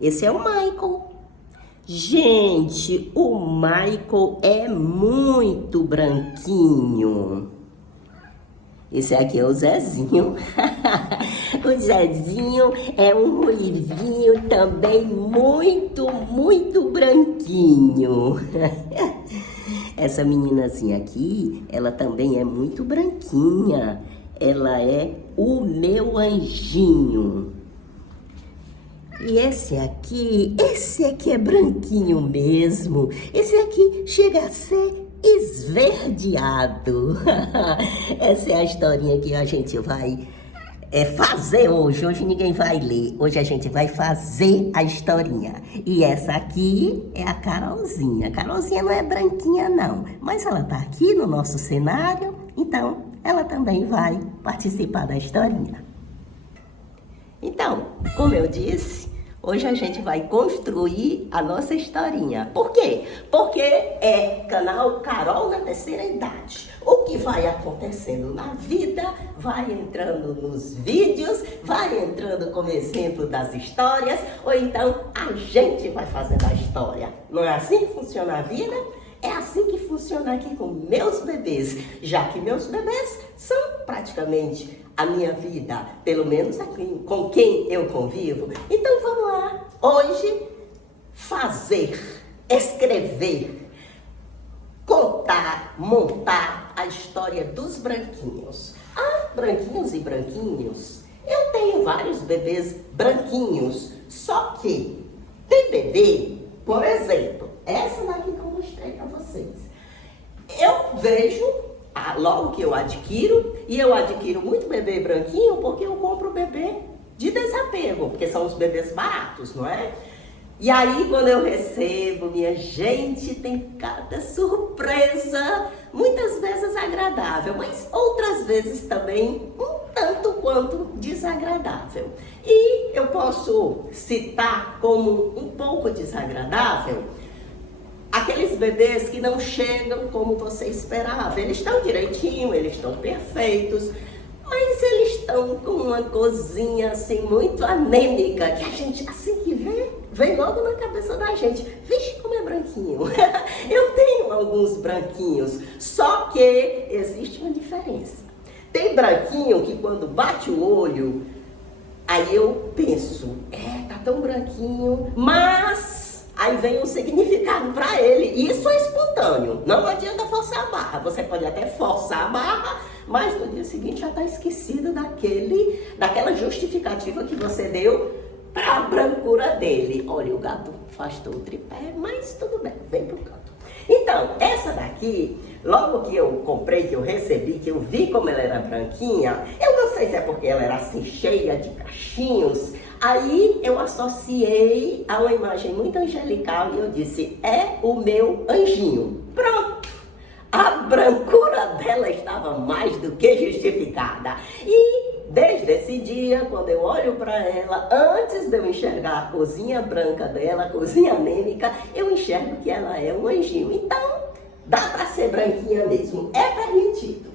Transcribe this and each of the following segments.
Esse é o Michael. Gente, o Michael é muito branquinho. Esse aqui é o Zezinho. O Zezinho é um ruivinho também muito branquinho. Essa meninazinha aqui, ela também é muito branquinha. Ela é o meu anjinho. E esse aqui é branquinho mesmo. Esse aqui chega a ser esverdeado. Essa é a historinha que a gente vai fazer hoje. Hoje ninguém vai ler. Hoje a gente vai fazer a historinha. E essa aqui é a Carolzinha. A Carolzinha não é branquinha não, mas ela tá aqui no nosso cenário, então ela também vai participar da historinha. Então, como eu disse, hoje a gente vai construir a nossa historinha. Por quê? Porque é canal Carol na Terceira Idade. O que vai acontecendo na vida, vai entrando nos vídeos, vai entrando como exemplo das histórias, ou então a gente vai fazendo a história. Não é assim que funciona a vida? É assim que funciona aqui com meus bebês, já que meus bebês são praticamente a minha vida, pelo menos aqui com quem eu convivo. Então vamos lá, hoje fazer, escrever, contar, montar a história dos branquinhos. Ah, branquinhos e branquinhos, eu tenho vários bebês branquinhos, só que tem bebê, por exemplo, essa daqui que eu mostrei para vocês. Eu vejo, logo que eu adquiro, e eu adquiro muito bebê branquinho porque eu compro bebê de desapego, porque são os bebês baratos, não é? E aí, quando eu recebo, minha gente, tem cada surpresa, muitas vezes agradável, mas outras vezes também um tanto quanto desagradável. E eu posso citar como um pouco desagradável aqueles bebês que não chegam como você esperava. Eles estão direitinho, eles estão perfeitos, mas eles estão com uma coisinha assim muito anêmica, que a gente assim que vê, vem logo na cabeça da gente. Vixe, como é branquinho. Eu tenho alguns branquinhos, só que existe uma diferença. Tem branquinho que quando bate o olho, aí eu penso, tá tão branquinho, mas aí vem um significado para ele. Isso é espontâneo, não adianta forçar a barra. Você pode até forçar a barra, mas no dia seguinte já está esquecido daquela justificativa que você deu para a brancura dele. Olha, o gato afastou o tripé, mas tudo bem, vem pro canto. Então, essa daqui, logo que eu comprei, que eu recebi, que eu vi como ela era branquinha, eu não sei se é porque ela era assim cheia de cachinhos, aí eu associei a uma imagem muito angelical e eu disse, é o meu anjinho. Pronto! A brancura dela estava mais do que justificada. E desde esse dia, quando eu olho para ela, antes de eu enxergar a cozinha branca dela, a cozinha anêmica, eu enxergo que ela é um anjinho. Então, dá para ser branquinha mesmo, é permitido.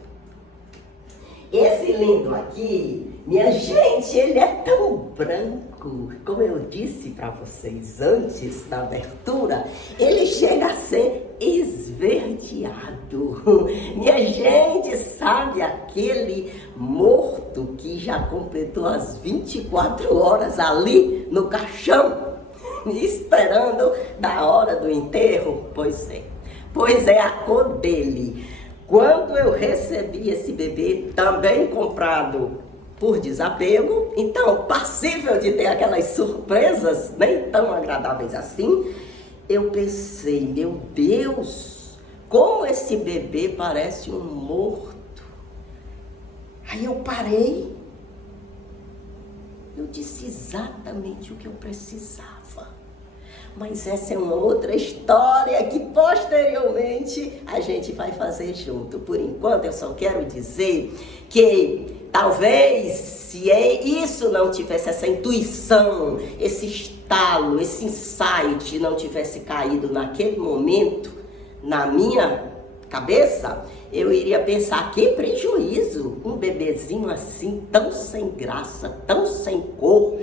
Esse lindo aqui, minha gente, ele é tão branco, como eu disse para vocês antes da abertura, ele chega a ser esverdeado. Minha gente, sabe aquele morto que já completou as 24 horas ali no caixão, esperando da hora do enterro? Pois é a cor dele. Quando eu recebi esse bebê, também comprado por desapego, então passível de ter aquelas surpresas nem tão agradáveis assim, eu pensei, meu Deus, como esse bebê parece um morto. Aí eu parei, eu disse exatamente o que eu precisava. Mas essa é uma outra história que posteriormente a gente vai fazer junto. Por enquanto eu só quero dizer que talvez se isso não tivesse, essa intuição, esse estalo, esse insight não tivesse caído naquele momento na minha cabeça, eu iria pensar, que prejuízo, um bebezinho assim, tão sem graça, tão sem cor,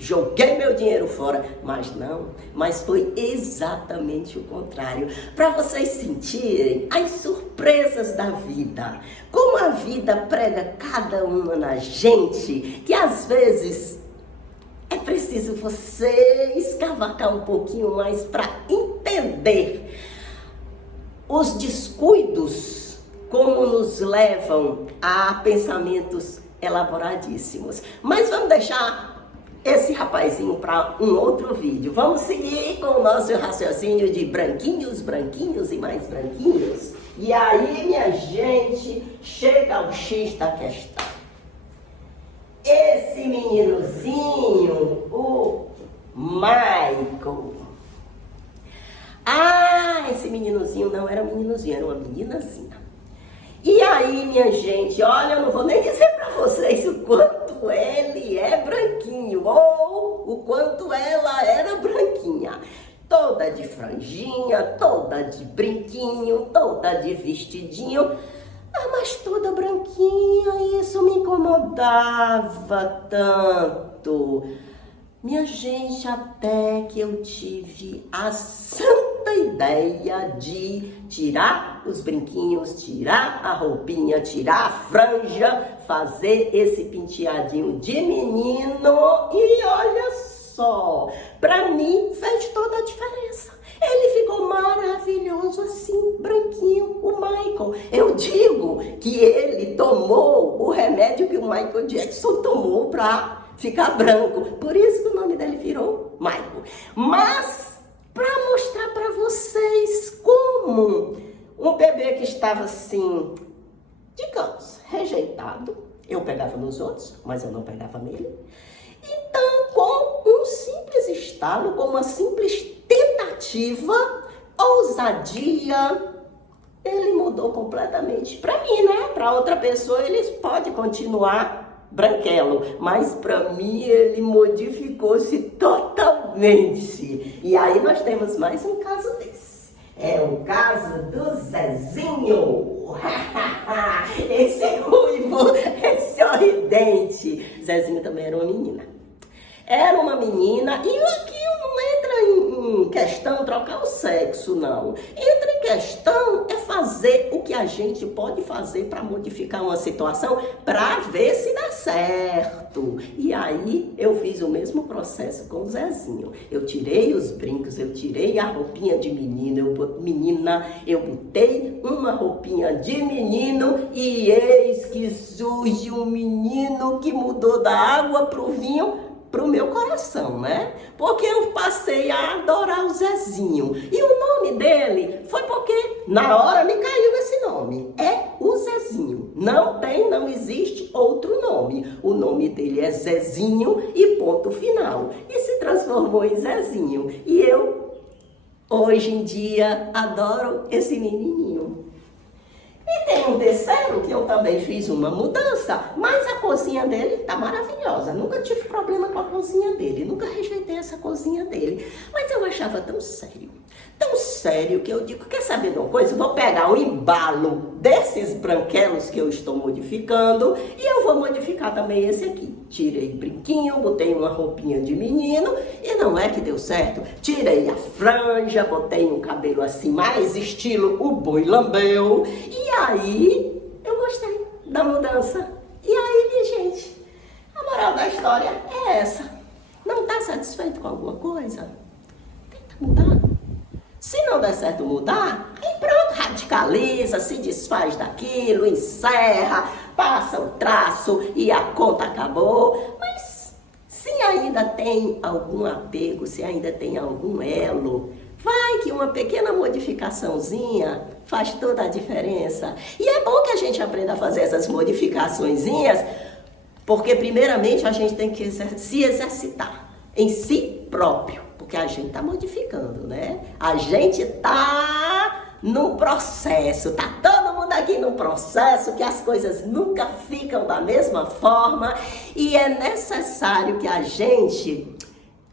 joguei meu dinheiro fora. Mas não, mas foi exatamente o contrário. Para vocês sentirem as surpresas da vida. Como a vida prega cada uma na gente, que às vezes é preciso você escavacar um pouquinho mais para entender os descuidos, como nos levam a pensamentos elaboradíssimos. Mas vamos deixar esse rapazinho para um outro vídeo. Vamos seguir com o nosso raciocínio de branquinhos, branquinhos e mais branquinhos. E aí, minha gente, chega ao X da questão. Esse meninozinho, o Michael. Esse meninozinho não era um meninozinho, era uma meninazinha. E aí, minha gente, olha, eu não vou nem dizer pra vocês o quanto ele é branquinho, ou o quanto ela era branquinha. Toda de franjinha, toda de brinquinho, toda de vestidinho. Mas toda branquinha, isso me incomodava tanto. Minha gente, até que eu tive a santa ideia de tirar os brinquinhos, tirar a roupinha, tirar a franja, fazer esse penteadinho de menino e olha só, pra mim fez toda a diferença. Ele ficou maravilhoso assim, branquinho, o Michael. Eu digo que ele tomou o remédio que o Michael Jackson tomou pra ficar branco. Por isso que o nome dele virou Michael. Mas, para mostrar para vocês como um bebê que estava assim, digamos, rejeitado, eu pegava nos outros, mas eu não pegava nele. Então, com um simples estalo, com uma simples tentativa, ousadia, ele mudou completamente. Para mim, né? Para outra pessoa, ele pode continuar branquelo, mas para mim ele modificou-se totalmente. E aí nós temos mais um caso desse. É o caso do Zezinho. Esse ruivo, esse sorridente. Zezinho também era uma menina. Era uma menina, e aqui não entra em questão trocar o sexo, não. Entra em questão é fazer o que a gente pode fazer para modificar uma situação, para ver se dá certo. E aí eu fiz o mesmo processo com o Zezinho. Eu tirei os brincos, eu tirei a roupinha de menina, eu botei uma roupinha de menino e eis que surge um menino que mudou da água pro vinho, pro meu coração, né? Porque eu passei a adorar o Zezinho. E o nome dele foi porque na hora me caiu esse nome. É o Zezinho. Não existe outro nome. O nome dele é Zezinho e ponto final. E se transformou em Zezinho. E eu, hoje em dia, adoro esse menininho. E tem um terceiro que eu também fiz uma mudança, mas a cozinha dele tá maravilhosa. Nunca tive problema com a cozinha dele, nunca rejeitei essa cozinha dele. Mas eu achava tão sério que eu digo, quer saber de uma coisa? Eu vou pegar um embalo desses branquelos que eu estou modificando e eu vou modificar também esse aqui. Tirei brinquinho, botei uma roupinha de menino e não é que deu certo. Tirei a franja, botei um cabelo assim, mais estilo o boi lambeu. E aí, eu gostei da mudança. E aí, minha gente, a moral da história é essa. Não está satisfeito com alguma coisa? Tenta mudar. Se não der certo mudar, aí pronto, radicaliza, se desfaz daquilo, encerra, passa o traço e a conta acabou. Mas se ainda tem algum apego, se ainda tem algum elo, vai que uma pequena modificaçãozinha faz toda a diferença. E é bom que a gente aprenda a fazer essas modificaçõezinhas, porque primeiramente a gente tem que se exercitar em si próprio. Porque a gente está modificando, né? A gente está num processo, tá todo mundo aqui num processo que as coisas nunca ficam da mesma forma e é necessário que a gente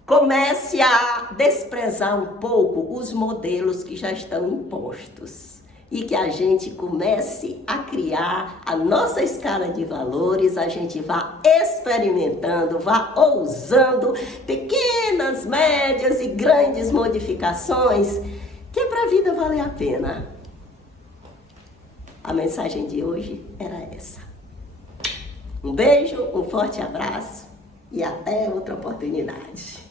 comece a desprezar um pouco os modelos que já estão impostos. e que a gente comece a criar a nossa escala de valores, a gente vá experimentando, vá ousando pequenas, médias e grandes modificações, que é para a vida valer a pena. A mensagem de hoje era essa. Um beijo, um forte abraço e até outra oportunidade.